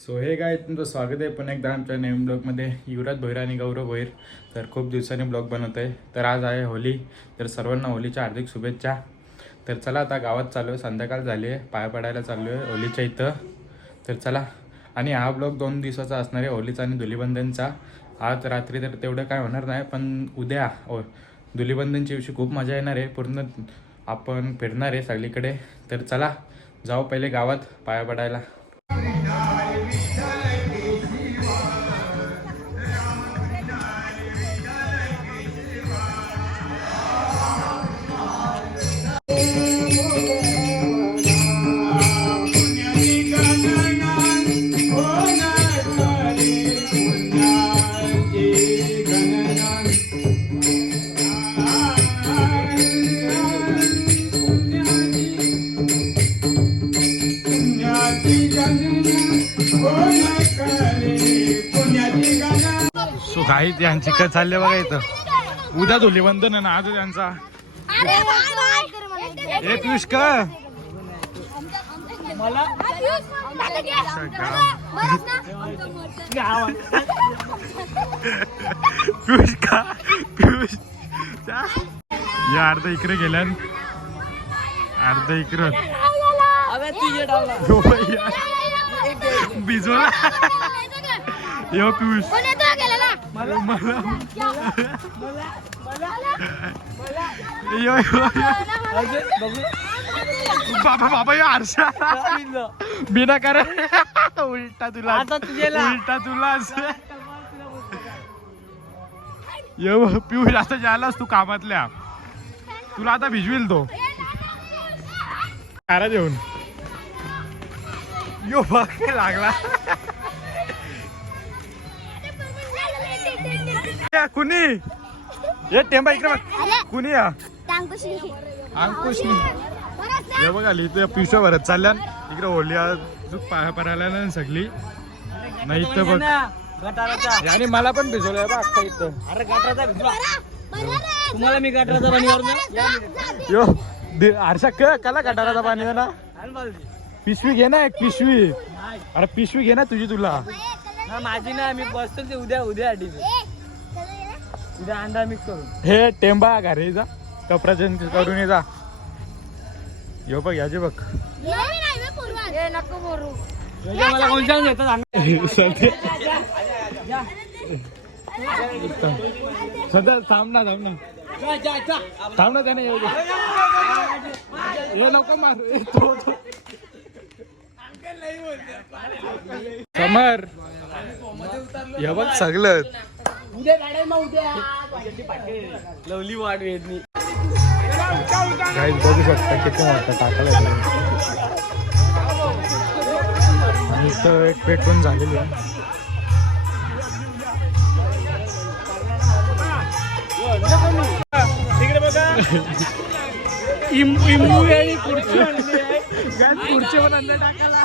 So हे काय तुमचं स्वागत आहे. पुन्हा एकदा आमच्या नवीन ब्लॉगमध्ये. युवराज भोईर आणि गौरव भोईर. तर खूप दिवसांनी ब्लॉग बनवत आहे. तर आज आहे होली. तर सर्वांना होलीच्या हार्दिक शुभेच्छा. तर चला आता गावात चालू आहे संध्याकाळ झाली आहे. पाया पडायला चाललो आहे होलीच्या इथं. तर चला. आणि हा ब्लॉग दोन दिवसाचा असणार आहे होलीचा आणि धुलीबंधनचा आज रात्री तर तेवढं काय होणार नाही पण उद्या ओ धुलीबंधनच्या दिवशी खूप मजा येणार आहे. पूर्ण आपण फिरणार आहे सगळीकडे. तर चला जाऊ पहिले गावात. पाया पडायला. सो काही त्यांची काय चालले बघा इथं. उद्या धुलीबंधन आहे ना आज त्यांचा. ए पियुष का मला? पियुष का पियुष या अर्ध इकडे गेल्या. अर्ध इकडं. यो या. भिजवला यो पियुष मला यो यो यो. बाबा बाबा यो आरशा बिना कर उलटा तुला. उलटा तुला यो पियुष आता जालास तू कामातल्या तुला आता भिजवेल तो कारा देऊन यो बघ लागला कुणी? ये टेंबा इकडे बघ. कुणी या? अंकुश हे बघा इथे पिशव्या भरत चालल्या इकडे ओली अजून पाया ना सगळी. नाही इथं बघ. आणि मला पण भिजवलंय बघ अख्खा इथं. अरे गटाराचा भिजवा. तुम्हाला मी गटाराचा पाणी यो आरशा क कला गटाराचा पाणी ना? पिशवी घे ना एक पिशवी. अरे पिशवी घे ना तुझी तुला. माझी ना मी बसतो ते उद्या उद्या आधी उद्या अंडा मिक्स करून हे टेंबा घरी जा. कपडा चेंज करून ये जा. यो बघ याचे बघ. नको बोलू. मला घेतात अंडा सध्या सध्या थांब ना थांब ना. थांब ना त्याने हे नको मार. तो समर. हे बघ सगळं. उद्या काढेल मग उद्या. लवली वाट वेद मी काही बघू शकता किती वाटतं टाकलं इथं एक पेटून झालेली आहे. इंबू आणि खुर्ची खुर्ची पण अंदर टाकायला.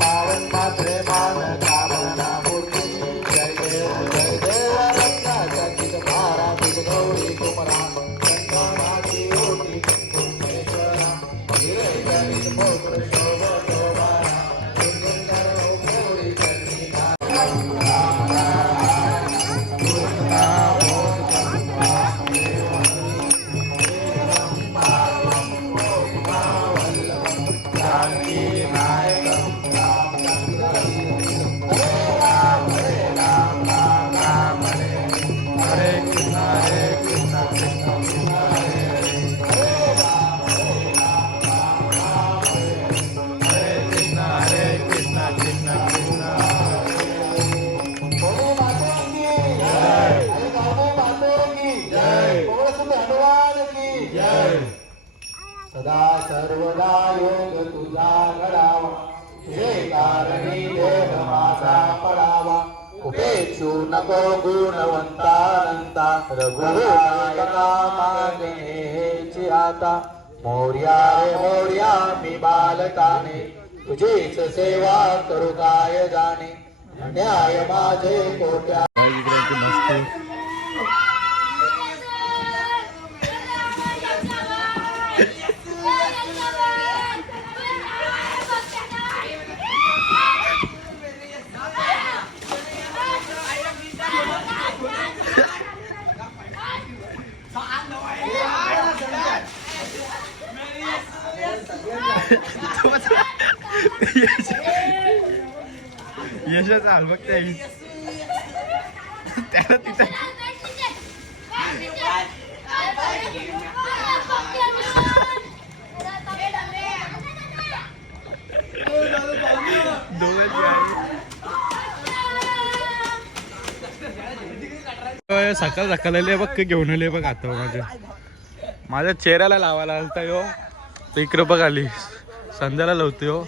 सदा सर्वदा योग तुझा घडावा हे कारणी देह माझा पडावा. उपेक्षू नको गुणवंता अनंता रघुनायका मागणे आता. मोर्या रे मोर्या मी बालकाने. तुझीच सेवा करू काय जाणे. न्याय माझे कोट्या यशाचा हाल बघ त्या त्याला तिथं सकाळ सकाळले बघ घेऊन आले बघ आता माझ्या माझ्या चेहऱ्याला लावायला आलता यो. इकडं बघ आली संध्याला लावतो यो.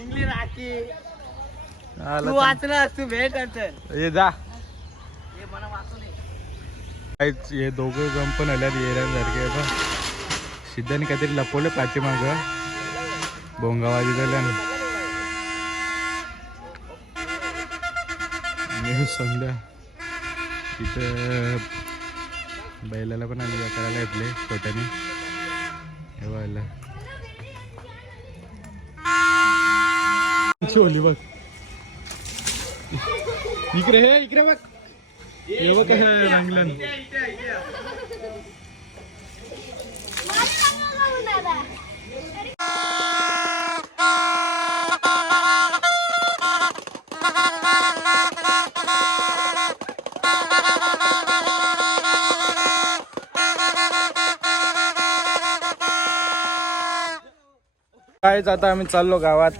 तू वाचला तू भेट असेल. ये जा. काहीच हे दोघं जण पण आल्यात येण्यासारखे बघ सिद्धाने काहीतरी लपवले पाठीमाग. भोंगावाजी झाल्या. मी समजा तिथं बैलाला पण आम्ही करायला येतले छोट्याने. हे व्हायला ओली बघ. इकडे हे इकडे बघ. हे बघ कसं रंगलं. काय जाता आम्ही चाललो गावात.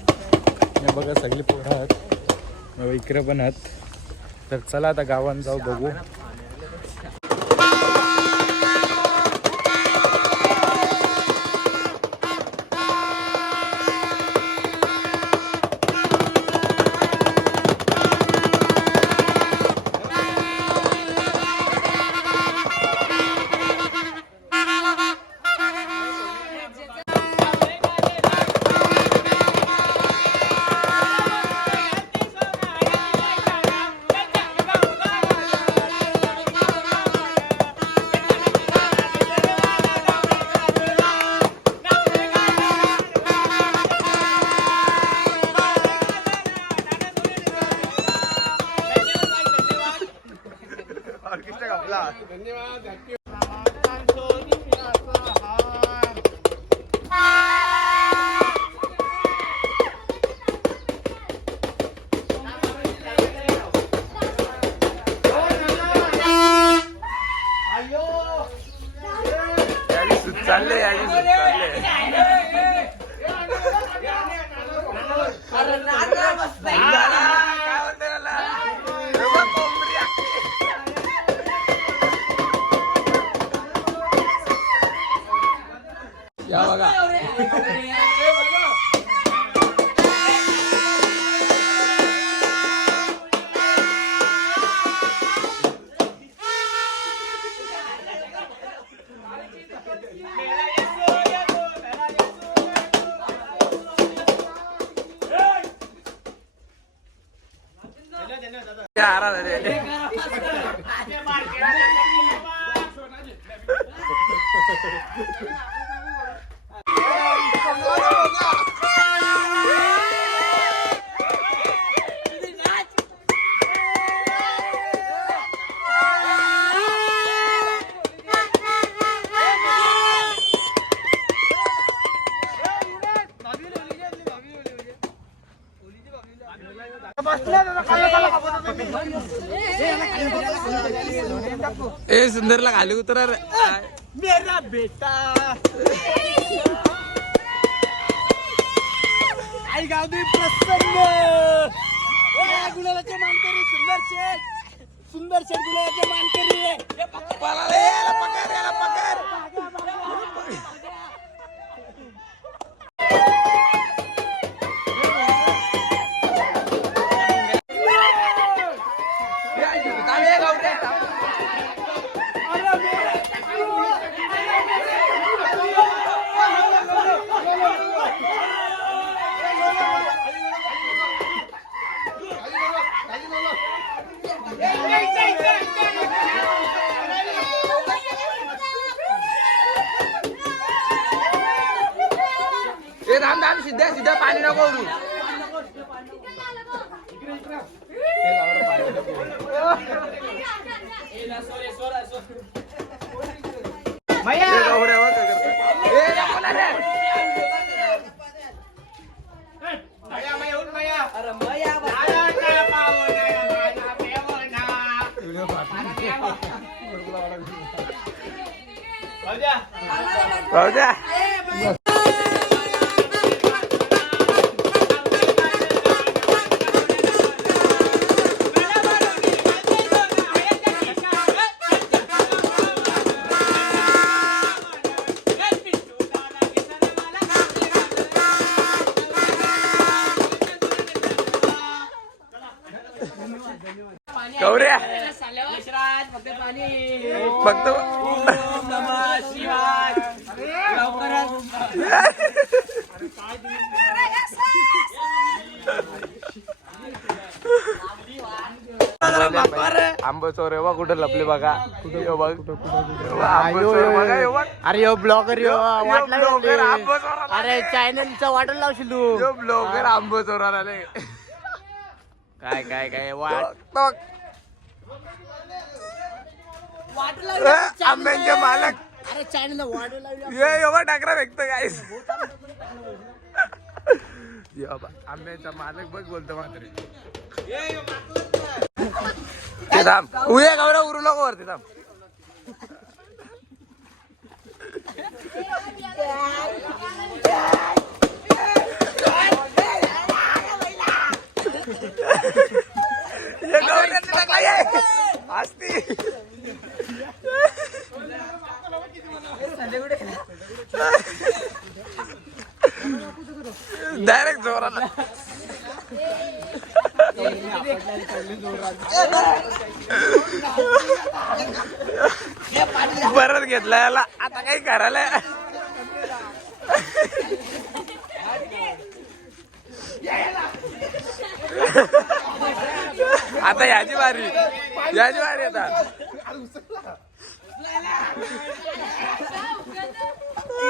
हे बघा सगळी पोरं आहेत. इकडे पण आहेत. तर चला आता गावात जाऊ बघू. सुंदरला खाली उतरा रे मेरा बेटा. आई गावदी प्रसन्न. ए, गुलाबाचे मानकरी सुंदर शेठ. सुंदर शेठ गुलाबाचे मानकरी. ए, पकड. ते सिद्ध्या सिद्ध्या पाणी नको उडू. ए, गौऱ्या, फक्त आंब चोर आहे बा कुठं लपले बघा. अरे यो ब्लॉगर यो. वाट यो ब्लॉगर आंब लावली. चोराला अरे चॅनलचा वाटल लावशील तू. यो ब्लॉगर आंब चोराला आले काय काय काय? वाट. आंब्यांचे मालक. अरे वाट टाकरा व्यक्त काय आंब्याचा मालक बघ बोलतो मात्र. थांब. उरू नको वरती थांब. ये गौऱ्याने टाकला, ये. आस्ती. डायरेक्ट जोराला परत घेतला याला. आता काही करायला आता याची बारी याची बारी आता.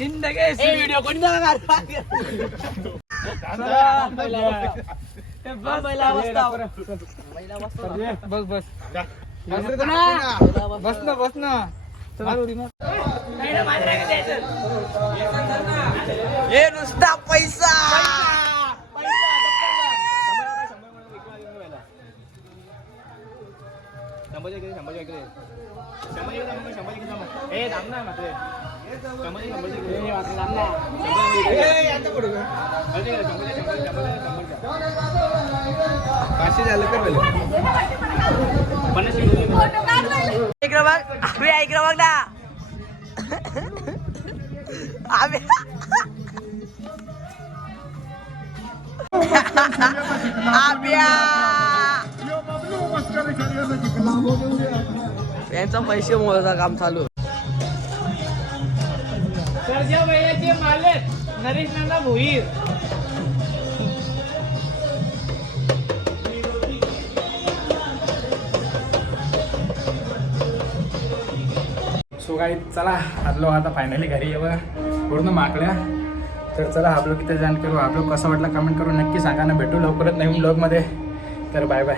हिंद केसरी व्हिडिओ कोणी बस बस बस ना बस ना हे नुसता पैसा पहिले. इकडं बघ आम्ही बघ ना आम्ही यांचा पैसे मोजायचं काम चालू सरजा बैलाचे मालक नरेश नाना भोईर. सो काही चला आलो आता फायनली घरी येऊ पूर्ण माकल्या तर चला हा ब्लॉग इथे जाण करू. हा ब्लॉग कसा वाटला कमेंट करून नक्की सांगा ना. भेटू लवकरच नवीन ब्लॉगमध्ये तर बाय बाय